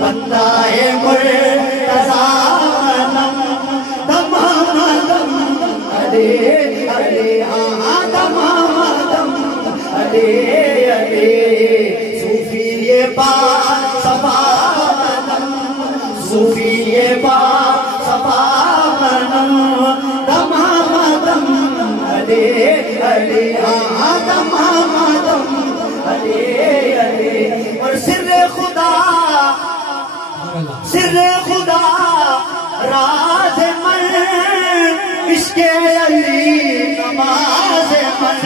بندائے Murtaza منم Dammam دم علی علی Dammam دم علی علی صوفی با صفا منم صوفی با صفا منم دمام دم علی علی دمام دم علی علی اور سر خدا راز من عشق علی نماز من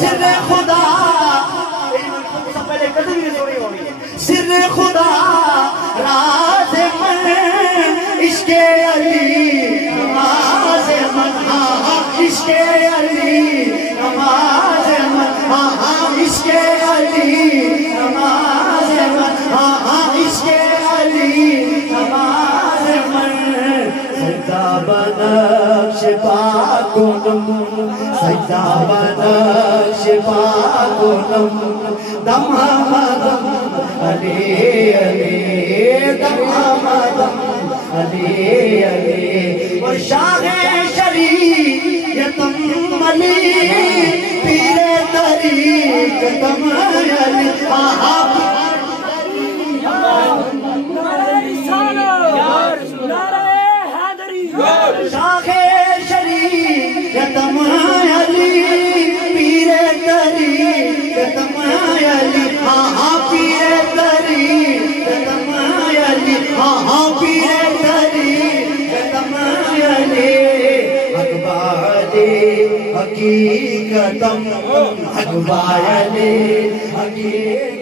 سر خدا سر خدا راز من عشق علی نماز من عشق علی نماز من عشق علی نماز من عشق علی نماز من سجدہ بنقش پاکنم سجدہ بنقش پاکنم دمام دم علی علی دمام دم علی علی اور شاہ شریعتم علی پیر طریقتم علی شاہ شریعتم علی پیر طریقتم علی پیر طریقتم علی پیر طریقتم علی اقبال حقیقتم اقبال حقیقتم